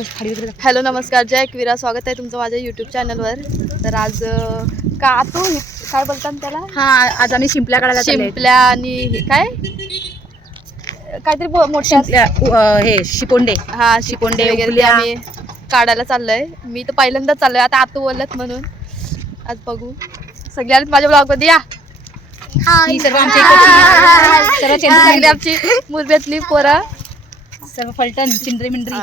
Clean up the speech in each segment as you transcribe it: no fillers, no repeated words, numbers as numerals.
Hello नमस्कार, जय एकविरा. स्वागत आहे तुमचं माझ्या यूट्यूब चॅनलवर. तर आज का तू काय बोलतात त्याला? आज आम्ही शिंपल्या काढायला शिंपल्या आणि हे काय काहीतरी मोठ्या हे शिपोंडे शिपोंडे वगैरे आम्ही काढायला चाललोय. मी तर पहिल्यांदाच चाललोय, आता आतू बोलत म्हणून. आज बघू. सगळ्यांनी माझ्या ब्लॉग मध्ये या. ही सर्व आमची मुरब्यातली पोरं सर्व फलटण चिंद्री मिंद्री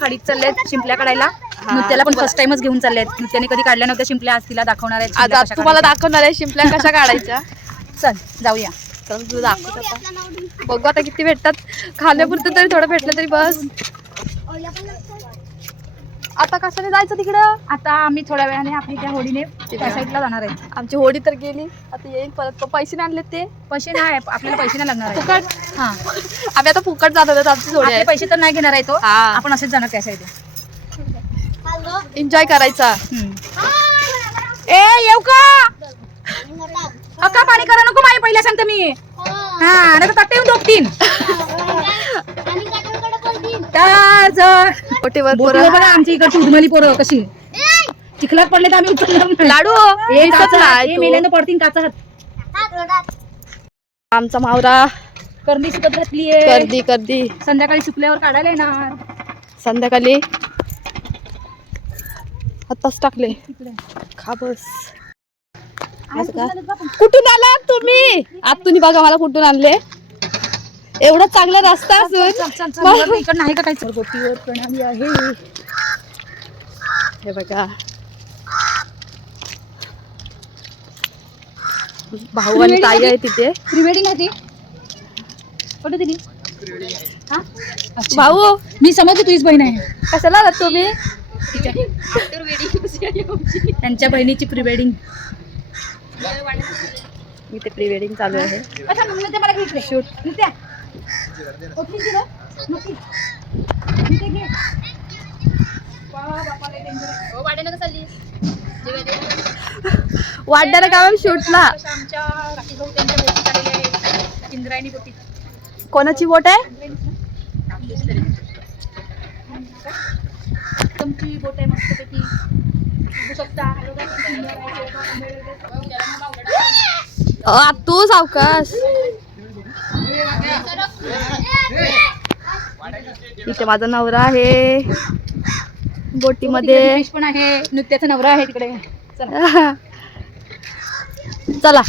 खाडीत चाललेत शिंपल्या काढायला. नृत्याला पण फर्स्ट टाइमच घेऊन चाललेत. नृत्याने कधी काढल्या नव्हत्या शिंपल्या, आज तिला दाखवणार आहेत. आज तुम्हाला दाखवणार आहे शिंपल्या कशा काढायच्या. चल जाऊया. चल तू दाखव आता. बघू आता किती भेटतात. खाण्यापुरतं तरी थोडं भेटलं तरी बस. आता कशाने जायचं तिकडं? आता आम्ही थोड्या वेळाने आपली त्या होडीने त्या साईडला जाणार आहे. आमची होडी तर गेली, आता येईल परत. पैसे नाही आणले ते. पैसे नाही, आपल्याला पैसे नाही लागणार आहे. फुकट. हा, आम्ही आता फुकट जात होतो. आमची होडी आहे. पैसे तर नाही घेणार आहे तो. हा, आपण असेच जाणार त्या साईडला. एन्जॉय करायचा. ए येऊ का अक्का? पाणी करा नको माई, पहिल्या सांगते मी. हा, नाही तर तट्टे येऊन दोपतीन. बघा आमची इकडची उधमली पोरं कशी चिखलात पडले तर आम्ही लाडू मेल्यानं पडतील काचात. आमचा मावरा कर्दी सुकत घातलीये. कर्दी कर्दी संध्याकाळी सुकल्यावर काढायला येणार. संध्याकाळी आताच टाकले. खा बस. कुठून आला तुम्ही? आतून बघा मला कुठून आणले. एवढा चांगला रस्ता असून इकडं नाही का काही. बोटीवर प्रणाली आहे. हे बघा भाऊ आणि ताई आहे तिथे. प्री वेडिंग आहे ती. कुठे दिली? हा भाऊ, मी समजते तुझीच बहीण आहे. कशाला आलात तुम्ही? त्यांच्या बहिणीची प्री वेडिंग. मी ते प्री वेडिंग चालू आहे. शूट वाढणारा गाव शूटला. इंद्रायणी बोटी. कोणाची बोट आहे? तुमची बोट आहे मस्तपैकी. बघू शकता. तू सावकाश. इथे माझा नवरा आहे बोटीमध्ये. पण आहे, नृत्याचा नवरा आहे तिकडे. चला.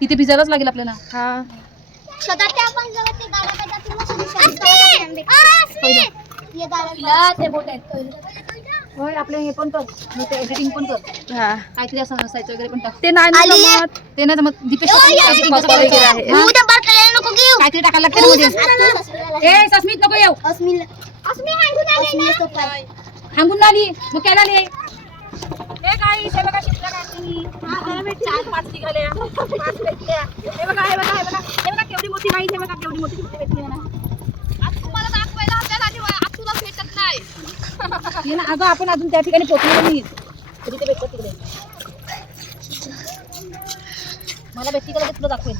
तिथे भिजायलाच लागेल आपल्याला. हा, होय, आपले हे पण कर, एडिटिंग पण कर. हा, काहीतरी असं नसायचं वगैरे पण टाक. ते नाही जमत. ते नाही जमत. दीपेश काहीतरी टाकायला लागते. ए सस्मित नको येऊ. हांगून आली मग केला नाही. हे काय हे बघा शिंपल्या काढते. 4-5 निघाल्या. 5 भेटल्या. हे बघा हे बघा हे बघा हे बघा केवढी मोठी बाई. हे बघा केवढी मोठी शिंपली भेटली मला. आज तुम्हाला दाखवायला आपल्याला आणि आज तुला भेटत नाही. ये ना अगं, आपण अजून त्या ठिकाणी पोहोचलो नाही. तरी ते भेटतात तिकडे. मला भेटती का तुला दाखवेल.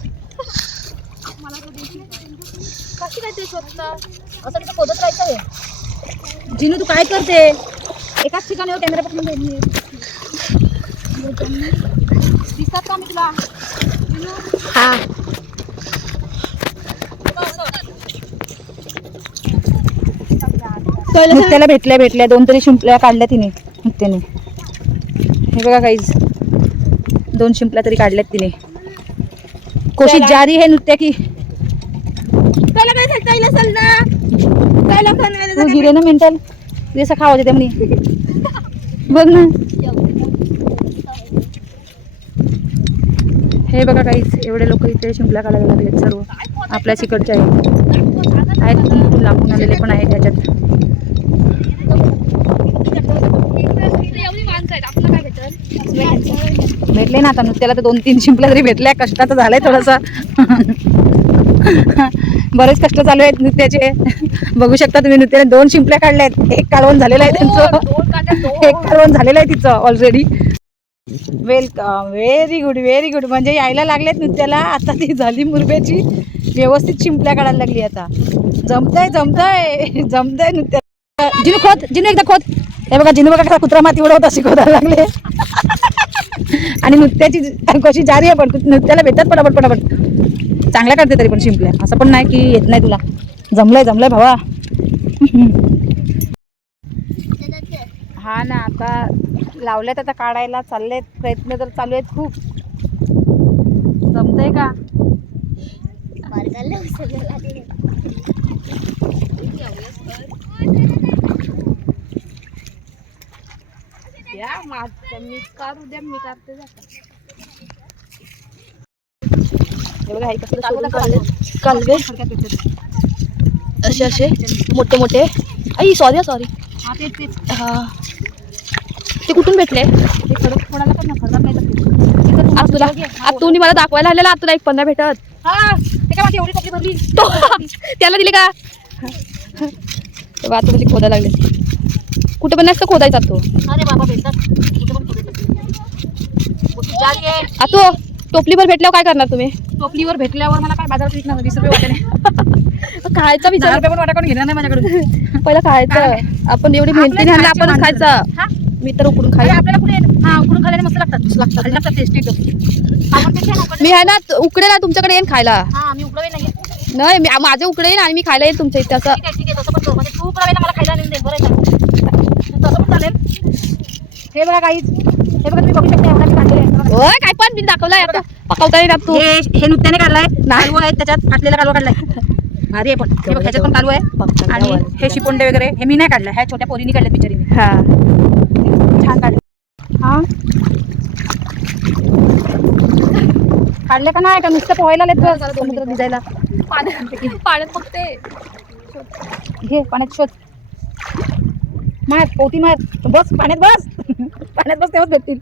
मला कशी काय ते शोधता? असं तिथं शोधत राहायचं आहे. जिनू तू काय करते? एकाच ठिकाणी कॅमेरा पकडून राहिली. दिसतात का मी तुला? हा, नुकत्याला भेटल्या 2 तरी शिंपल्या काढल्या तिने नुकत्याने. हे बघा काहीच 2 शिंपल्या तरी काढल्यात तिने. कोशिश जारी है नृत्य की. तू गिरे ना मेंटल जसं खावं होते म्हणे. बघ ना हे बघा काहीच एवढे लोक इथे शिंपल्या काढायला लागलेत. सर्व आपल्या इकडचे आहेत लांबून आलेले पण आहेत ह्याच्यात. भेटले ना आता नुसत्याला तर 2-3 शिंपल्या तरी भेटल्या. कष्टाचं झालंय थोडंसं. बरेच कष्ट चालू आहेत नृत्याचे. बघू शकता तुम्ही नृत्याने 2 शिंपल्या काढल्या आहेत. एक काढवण झालेलं आहे त्यांचं. एक काढवण झालेलं आहे तिचं ऑलरेडी. वेलकम. व्हेरी गुड म्हणजे यायला लागलेत नृत्याला. आता ती झाली मुरब्याची. व्यवस्थित शिंपल्या काढायला लागली. आता जमतंय नृत्य. जिनू एकदा खोद. हे बघा जिनू बघा कसा कुत्रा माती उडवत अशी खोदायला लागले. आणि नृत्याची कशी जारी आहे. पण नृत्याला भेटतात पटापट. चांगल्या काढते तरी पण शिंपल्या. असं पण नाही की येत नाही तुला. जमलंय भावा. हा ना आता लावल्यात आता काढायला चाललेत. प्रयत्न तर चालू आहेत खूप. जमतंय का. मी काढू द्या. मी काढते हे बघा कसं कालवे असे मोठे. आई सॉरी. हा ते कुठून भेटले. तुला मला दाखवायला आलेला. तुला 1-15 भेटत. त्याला दिले का. आता कशी खोदायला लागले. कुठे पण नसतं खोदायचा तो. अरे बाबा भेटतात. आता टोपलीवर भेटल्यावर काय करणार तुम्ही. टोपलीवर भेटल्यावर मला काय बाजारात विकणार 20 रुपये वाट्याने. खायचा विचार पण वाटाकडून घेणार नाही माझ्याकडून. पहिला खायचं. आपण एवढी मेहनतीने आणलं आपणच खायचं. मी तर उकडून खायला. आपल्याला उकडून खायला मस्त लागतात टेस्टी. मी आहे ना उकडे ना तुमच्याकडे येईन खायला. मी उकडवे नाही माझे उकडे येईन आणि मी खायला येईल तुमच्या इथे. असं ठीक आहे तसं पण म्हणजे तू उकडवे मला खायला नाही देईल. बरं तसं पण चालेल. हे बघा काहीच. हे बघा तुम्ही बघू शकता एवढा मी काढलेला. होय काय पण मी दाखवलाय. आता पकवता येईल तू. हे नुकत्याने काढलाय. कालवा आहे त्याच्यात फाटलेला कालवा काढलाय. भारी आहे पण ह्याच्यात पण चालू आहे. आणि हे शिपोंडे वगैरे हे मी नाही काढलं. ह्या छोट्या पोरीने काढल्या बिचारीने. हा छान काढले. हा काढले का नाही का नुसतं पोहायला लेत समुद्रात भिजायला. पाण्यात बघते. घे पाण्यात शोध. मार पोती मार. बस पाण्यात बस. पाण्यात बस तेव्हाच भेटतील.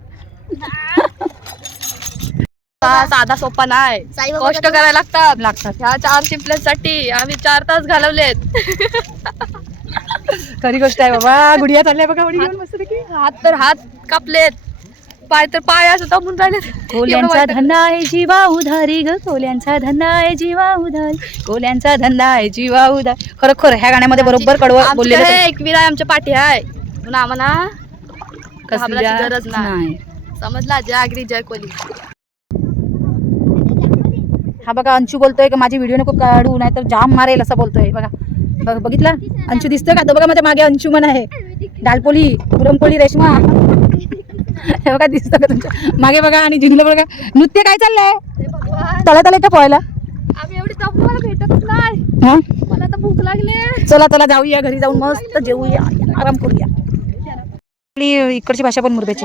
साधा सोपा नाही. कष्ट करायला लागतात. ह्या 4 शिंपल्यांसाठी आम्ही 4 तास घालवलेत. खरी गोष्ट आहे बाबा. गुडिया चालल्या बघा वडी घेऊन मस्त पैकी. हात कापलेत. पाय असं दमून राहिलेत. कोल्यांचा धंदा आहे जीवा उधारी ग. कोल्यांचा धंदा आहे जीवा उधारी. कोल्यांचा धंदा आहे जीवा उधारी. खरं ह्या गाण्यामध्ये बरोबर कडवं बोललेलं आहे. एकवीर आहे आमच्या पाठी आहे म्हणून आम्हाला घाबरायची गरज नाही. समजला. जय आगरी जय कोली. हा बघा अंशू बोलतोय की माझी व्हिडिओ नको काढू नाही तर जाम मारेल असं बोलतोय. बघा बघितला अंशू दिसतोय का. तो बघा माझ्या मागे अंशुमन आहे. डालपोली पुरणपोळी रेशमा. हे बघा दिसतं का तुमच्या मागे. बघा आणि जिनूला बघा नृत्य काय चाललंय. तळा का पोहायला. आम्ही एवढी मला भेटतच नाही. मला आता भूक लागली. चला जाऊया घरी जाऊन मस्त जेवूया आराम करूया. इकडची भाषा पण मुरब्याची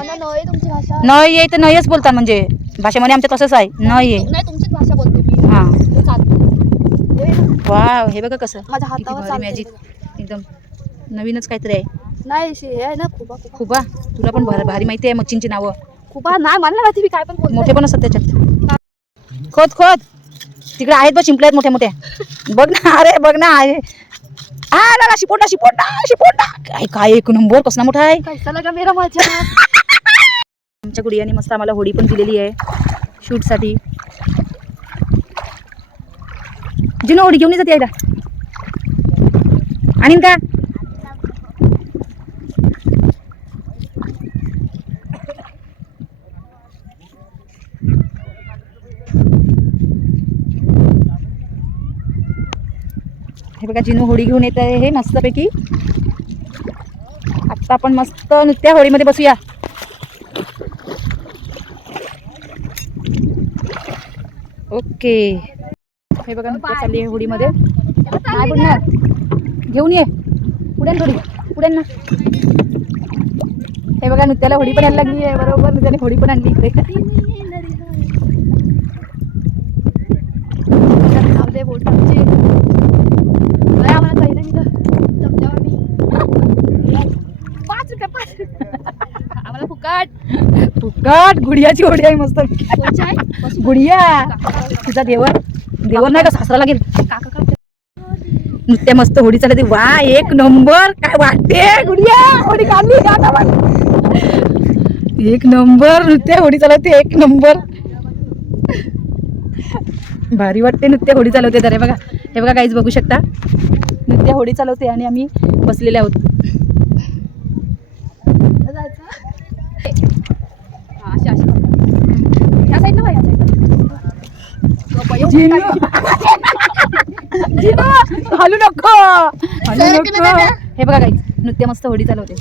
नाही आहे तर नाहीच बोलतात. म्हणजे भाषेमध्ये आमच्या तसंच आहे. नाही आहे तुमचीच भाषा बोलते मी. हा वाव. हे बघा कसं माझ्या हातावर मॅजिक एकदम नवीनच काहीतरी आहे. नाही हे आहे ना खुबा. तुला पण भारी माहिती आहे मच्छींची नावं. खुबा नाही मला माहिती. मी काय पण मोठे पण असतात त्याच्यात. खोद तिकडे आहेत बघ शिंपल्या आहेत मोठ्या. बघ ना. अरे बघ ना आहे. हा शिपोंडा काय 1 नंबर. कसला मोठा आहे. आमच्या गुडियाने मस्त आम्हाला होडी पण दिलेली आहे शूट साठी. जिनो होडी घेऊन जाते यायला. आणि का हे बघा जिनू होडी घेऊन येत आहे. हे मस्तपैकी तर आपण मस्त नुसत्या होळीमध्ये बसूया. ओके, हे बघा नृत्य चालली आहे होळीमध्ये. नाही बोलणार, घेऊन ये पुढे थोडी पुढे ना. हे बघा नृत्याला होळी पण यायला लागली आहे. बरोबर नृत्याने होळी पण आणली इकडे. आम्हाला फुकट फुकट गुडियाची होळी आहे मस्त. गुडिया तुझा देवर नाही का सासरा लागेल. नृत्य मस्त होळी चालते. वा एक नंबर. काय वाटते गुडिया होळी काढली एक नंबर. नृत्य होळी चालवते एक नंबर. भारी वाटते नृत्य होळी चालवते. तर हे बघा काहीच बघू शकता नृत्य होळी चालवते आणि आम्ही बसलेले आहोत. हलू नको. हे बघा काहीच नृत्य मस्त होळी चालवते.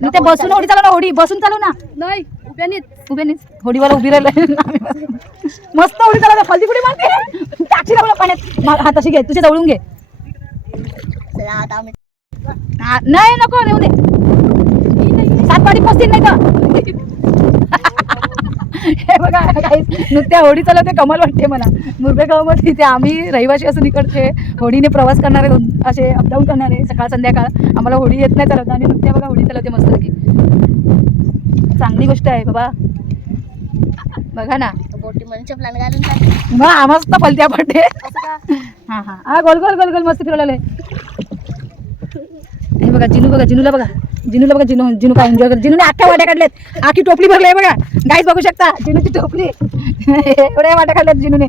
नृत्य बसून होळी चालव ना. होळी बसून चालव ना. नाही उभ्यानेच होळीवाला उभी राहिलं. मस्त होळी चालवते. हल्दी पुढे मारते टाकशी लागला पाण्यात. हा तशी घे तुझ्या जवळून घे. नाही नको नेऊ दे. सातपाडी पसतील नाही तर. हे बघा काहीच नृत्य होळी चालवते. कमाल वाटते मला. मुरबेगावमध्ये इथे आम्ही रहिवासी असून इकडचे होळीने प्रवास करणारे असे अपडाऊन करणारे सकाळ संध्याकाळ. आम्हाला होळी येत नाही चालवता आणि नृत्य बघा होळी चालवते मस्त की. चांगली गोष्ट आहे बाबा. बघा ना मस्त पलत्या पडते. हा हा हा गोल गोल गोल गोल मस्त फिरवलेलं आहे. हे बघा जिनूला बघा जिनू काय एन्जॉय करत. जिनूने अख्ख्या वाट्या काढल्यात. आखी टोपली भरली आहे बघा. गाईच बघू शकता जिनूची टोपली. एवढ्या वाट्या काढल्यात जिनूने.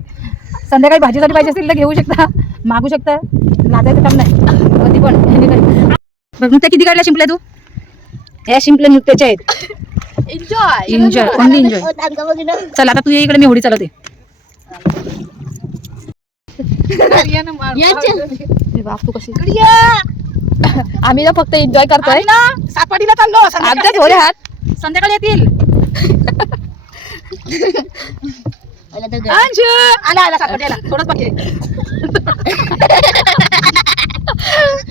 संध्याकाळी भाजीसाठी पाहिजे असेल तर घेऊ शकता, मागू शकता. लाजायचं काम नाही कधी पण. नृत्य किती काढल्या शिंपल्या तू? ह्या शिंपल्या नृत्याच्या आहेत. Enjoy only enjoy. चल आता तू ये इकडे. मी होळी चालवते. बापू कशी आम्ही ना फक्त एन्जॉय करतोय ना. सातपाडीला चाललो. आमच्याच होळे हात संध्याकाळी येतील. आला सातपाडीला थोडंच बाकी.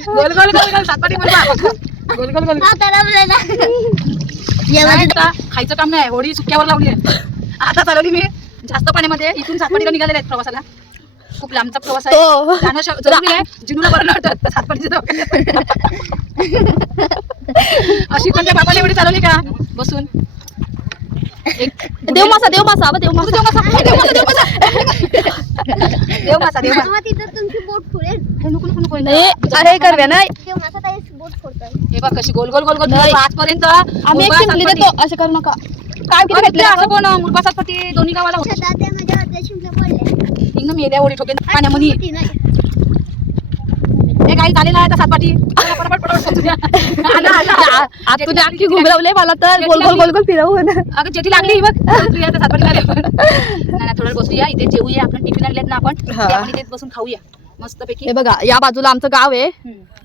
गोल गोल गोल गोल सातपाडी गोल गोल गोल. खायचं काम नाही. होळी सुक्यावर लावली आहे. आता चालवली मी जास्त पाण्यामध्ये. इथून सातपाडीला निघालेले आहेत प्रवासाला. खूप लांबचा प्रवास आहे. जाणं जरुरी आहे. जिनूला बरं नाही वाटत सातपाडीच्या दवाखान्यात. अशी पण त्या बाबाला एवढी चालवली का बसून. देव मासा अरे करव्या नाही. हे बघ कशी गोल गोल गोल गोल आजपर्यंत आम्ही एक शिंपली देतो. असं करू नका. काय किती घेतलं असं कोण मुरबा सातपाटी दोन्ही गावाला एकदम येड्या होळी ठोकेन पाण्यामध्ये. हे काही झालेलं आहे सातपाटी. तुझी आणखी घुमवलंय मला तर. गोल गोल गोल गोल फिरवून. अगं जेठी लागली बघ. सातपाटी नाही थोडं बसूया इथे. जेवूया. आपण टिफिन आणलेत ना आपण इथेच बसून खाऊया मस्त पैकी. हे बघा या बाजूला आमचं गाव आहे.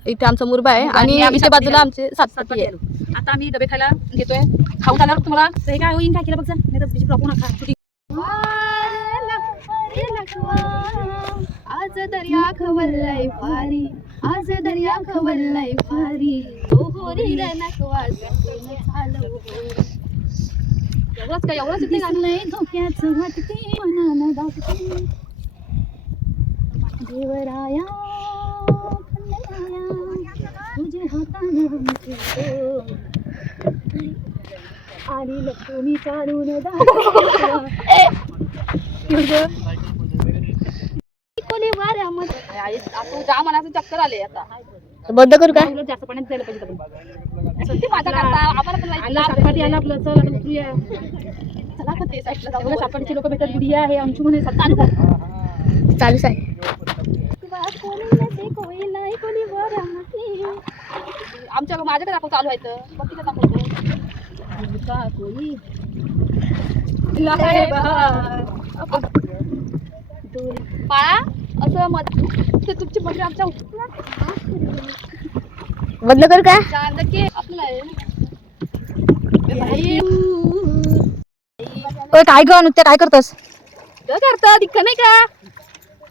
इथे आमचा मुरबा आहे आणि इथे बाजूला आमचे सातपाटी आहे. आता आम्ही डबे खायला घेतोय. खाऊ झाल्यावर तुम्हाला हे काय होईन काय केलं बघ. नाही तर तुझी प्रॉब्लेम नका. आज दर्या खवल्लय फारी. आज दर्या खवल्लय फारी. एवढंच काय एवढंच धोक्याचं वाटते मनानं दाटते. देवराया तुझे हातानं आणि लक्ष्मी चालून जा मला चक्कर आले. आता बंद करू काय? जास्त पाण्यात जायला पाहिजे. सातपाडीचे लोक भेटतात. गुडिया हे अंशू म्हणे चालूच आहे. माझ्याकडे दाखव चालू आहे तर बघ तिकडे दाखवतो. बाळा असं तुमची म्हणजे आमच्या बंद कर काय काय ग नृत्य काय करतस करता दिक्क नाही का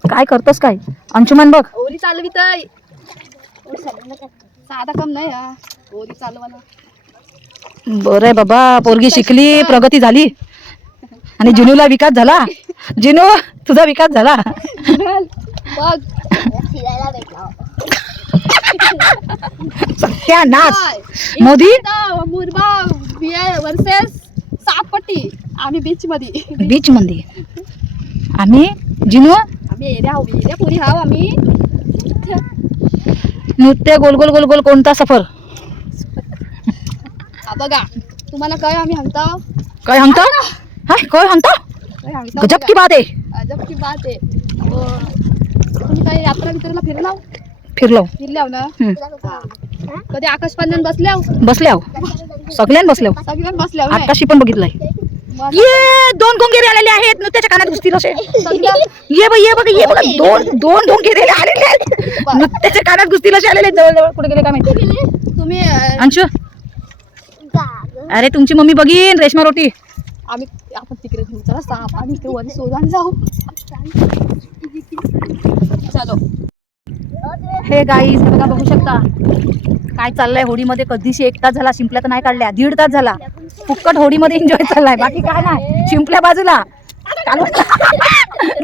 काय करतस काय अंशुमन बघ ओरी चालवी तर साधा कम नाही हा ओरी चालवायला बरं आहे बाबा पोरगी शिकली प्रगती झाली आणि जिनूला विकास झाला जिनू तुझा विकास झाला बघ सत्यानाश मोदी मुरबा वर्सेस सापट्टी आम्ही बीच मध्ये बीच मध्ये आम्ही जिनू आम्ही एरिया पुरी हाव आम्ही नृत्य गोल गोल गोल गोल कोणता सफर हा बघा तुम्हाला काय आम्ही सांगता काय सांगता हाय काय सांगता काय सांगता गजब की बात आहे अजब की बात आहे तुम्ही काही यात्रा बित्राला फिरलो फिरल्याव ना हम्म. हा. कधी आकाश पाण्यात बसल्याव बसल्याव सगळ्यान बसल्याव सगळ्यात बसल्याव नाही? आकाशी पण बघितलंय मग ये दोन घोंगेरे आलेले आहेत नृत्याच्या कानात घुसतील असे ये बघ दोन घोंगेरे आलेले आहेत नृत्याच्या कानात घुसतील असे आलेले जवळ जवळ कुठे गेले काय माहिती तुम्ही अंशु अरे तुमची मम्मी बघीन रेशमा रोटी आम्ही आपण तिकडे घेऊ चला साप आणि ते वर शोधान जाऊ चलो हे गाईज बघा बघू शकता काय चाललंय होडीमध्ये कधीशी 1 तास झाला शिंपल्या तर नाही काढल्या 1.5 तास झाला फुक्कट होडीमध्ये एन्जॉय चाललाय बाकी काय नाही शिंपल्या बाजूला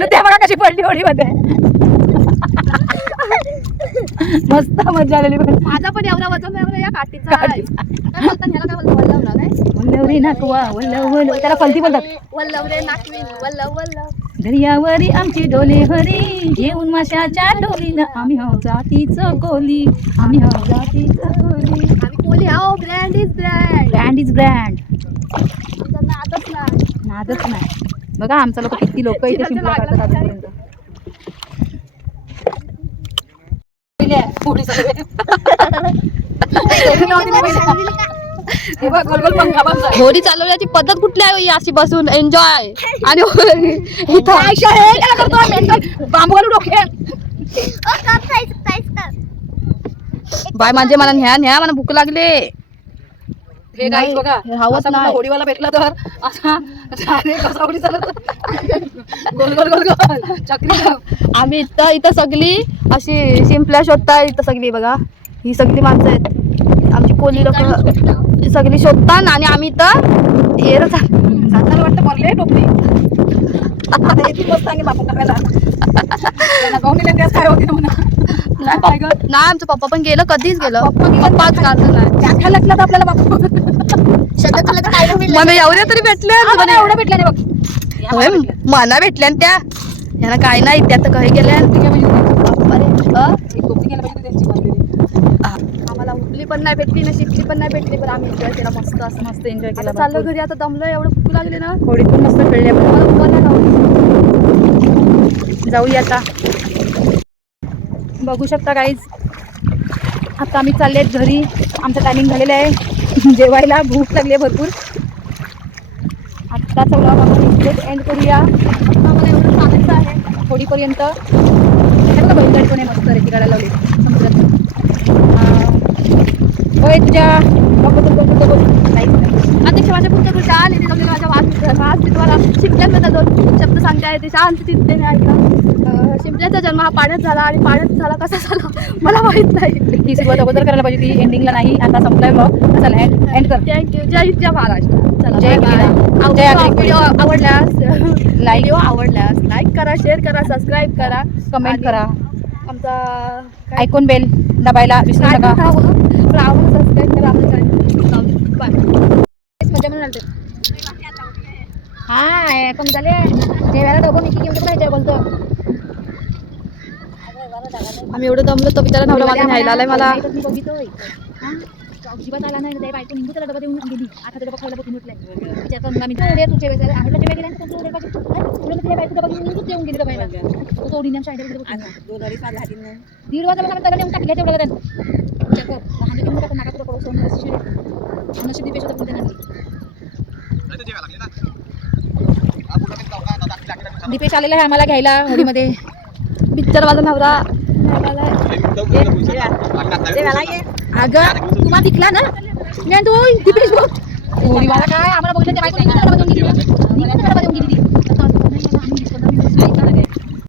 त्या बघा कशी पडली होडीमध्ये मस्त मजा आलेली माझा पण एवढा वजन एवढा या काठीचा आहे. काय बोलतात ह्याला काय बोलतात वल्लवला नाही वल्लवरी नाकवा वल्लव त्याला फलती बोलतात वल्लव रे नाकवी वल्लव दर्यावरी आमची डोले हरी घेऊन माशाच्या डोलीनं आम्ही हो जातीचं कोली आम्ही हो जातीचं कोली आम्ही कोली हाव brand is brand brand is brand आमचा नादच नाही नादच नाही बघा आमचा लोक किती लोक इथे शिंपल्या काढतात आजपर्यंत होडी चालवण्याची पद्धत कुठली आहे ही अशी बसून एन्जॉय आणि बाय माझे मला न्या मला भूक लागले हे गाईस बघा हवत असा नाही होडीवाला भेटला तर असा कसा होडी चालत गोल गोल गोल गोल चक्री आम्ही इथं सगळी अशी शिंपल्या शोधता इथं सगळी बघा ही सगळी माणसं आहेत आमची कोली लोक सगळी शोधतात आणि आम्ही इथं येर जाताना वाटतं भरले टोपली आता येतील मस्त सांगे बापू करायला काय होती म्हणा नाही काय ग ना आमचं पप्पा पण गेलं कधीच गेलं पप्पा पप्पाच काढलं नाही काय खायला लागलं तर आपल्याला बापू मग एवढ्या तरी भेटल्या आम्हाला एवढं भेटलं नाही बघ होय मना भेटल्या न त्या ह्याला काय नाही त्या तर काही गेल्या आम्हाला उठली पण नाही भेटली ना शिकली पण नाही भेटली पण आम्ही एन्जॉय केला मस्त असं मस्त एन्जॉय आता केला चाललो घरी आता दमलं एवढं भूक लागली ना होडीत पण मस्त खेळले आपण. मला उभं नाही राहू जाऊया आता बघू शकता गाईज आता आम्ही चालले आहेत घरी आमचं टायमिंग झालेलं आहे जेवायला भूक लागली आहे भरपूर आत्ताचा व्लॉग आपण इथेच एंड करूया आम्हाला एवढं सांगायचं आहे होडीपर्यंत हे बघा बैलगाडी पण आहे मस्त रेती गाड्या लावली समुद्रात होय तुझ्या अध्यक्ष माझ्या पुढच्या पुढच्या आले ते जमले माझ्या वाद तुम्हाला शिमल्यात दोन शब्द सांगता येते शांत चित्ते ऐका शिमल्याचा जन्म हा पाण्यात झाला आणि पाण्यात झाला कसा झाला मला माहित नाही ती सुरुवात अगोदर करायला पाहिजे ती एंडिंगला नाही आता संपलाय ब्लॉग चला एंड कर थँक्यू जय हिंद जय महाराष्ट्र चला जय हिंद. जय आग्रिक. व्हिडिओ आवडल्यास लाईक करा शेअर करा सबस्क्राईब करा कमेंट करा आमचा ऐकून बेल दबायला विसरू नका सबस्क्राईब करा आमच्या बाय मजा म्हणून आलते हा कमी झाले जेवायला डबा मी घेऊन राहायचं बोलतो आम्ही एवढं दमलो तो बिचारा नवरा माझा न्यायला आलाय मला अजिबात आला नाही ते बायको निघू त्याला डबा देऊन गेली आता डबा खायला बघून म्हटलंय विचारतो मी तुझे तुझे आवडला जेव्हा गेला तुला उद्या पाहिजे तुला तिला बायको डबा घेऊन देऊन गेली डबायला तो सोडून नेम शाळेत 1:30 वाजता मला त्याला नेऊन टाकले तेवढं त्यांना चेक लहान घेऊन टाकून नाका तुला सोडून नशीब पेशा तर पुढे दीपेश आलेला आहे आम्हाला घ्यायला होडीमध्ये बिचारा माझा नवरा अगं तुम्हाला दिखला ना नाही तो दिपेश भाऊ. गोडीवाला काय आम्हाला बघितलं ते बाई